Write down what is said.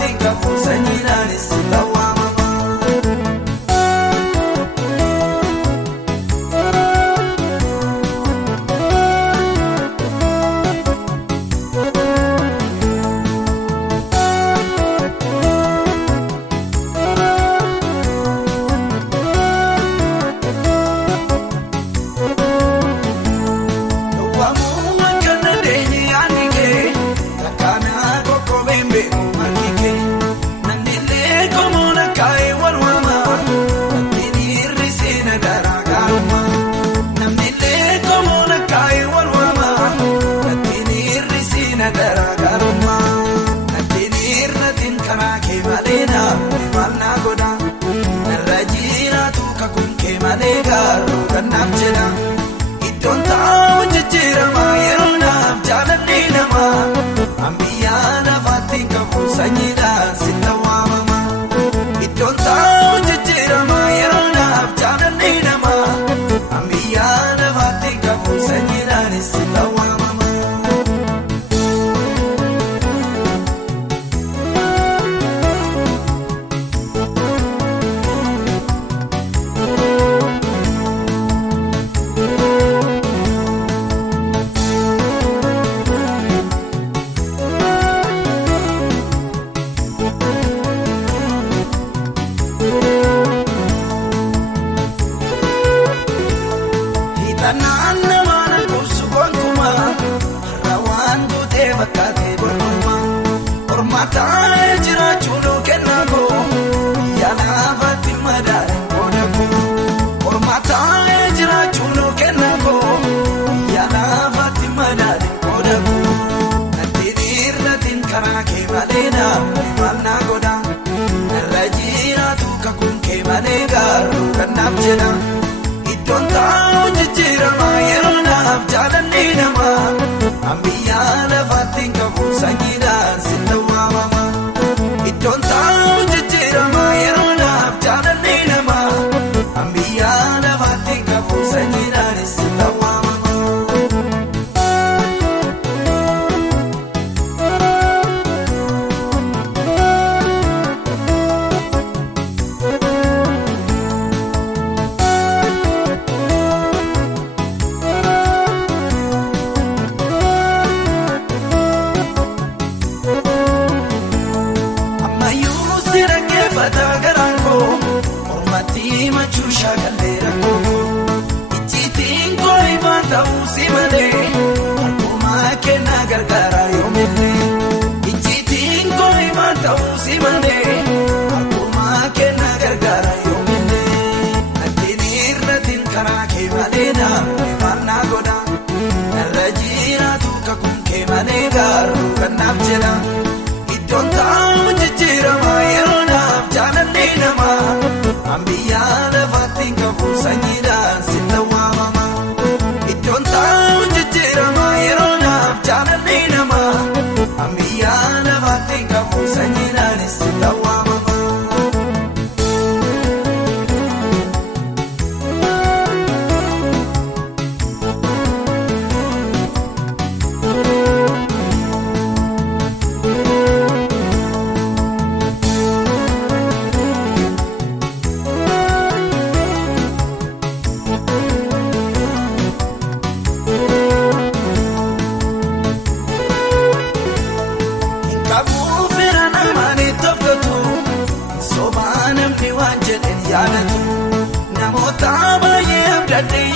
lafaatiin qabu sanyiidhaanis lawwaamama. Iddoon taa'u jijjiirama yeroo naaf jaalalli nama ambiyyaa lafaatti qabu sanyiidhaan si lawwaamama. Iddoon taa'u jijjiirama yeroo naaf jaalalli nama ambiyyaa lafaatti qabu sanyiidhaan si lawwaamama. Ormataa jiraachuun kennaa koo yaalaafatti madaaleen qooda koo. Ormataa jiraachuun kennaa koo yaalaafatti madaaleen qooda koo. Nattiin irratiin karaa kee malee namni maal naa godha. Narra jiraatu kakuun kee malee gaaruu kan naaf jedha. Iddoon taa'u jijjiirama yeroo naaf jaalalli nama ambiyyaa lafaatti qabu sanyiidhaan si lawwaamama. Iddoon taa'u jijjiirama yeroo naaf jaalalli nama ambiyyaa lafaatti qabu sanyiidhaan si lawwaamama. Ormatti machuu shaakaleera koo ijjiitiin koo ifaan ta'uu si malee harkuma kennaa gargaara yoomillee. Ijjiitiin koo ifaan ta'uu si malee harkuma kennaa gargaara yoomillee. Nattiin irratiin karaa kee malee namni maal naa godha. Narra jiraatu kakuun kee malee gaaruu kan naaf jedha. Iddoon taa'u jijjiirama yeroo naaf jaalalli nama ambiyyaa lafaatti qabu sanyiidhaan si lawwaamama. Iddoon taa'u jijjiirama yeroo naaf jaalalli nama ambiyyaa lafaatti qabu sanyiidhaan si lawwaamama. Namoota baay'ee abdaadhee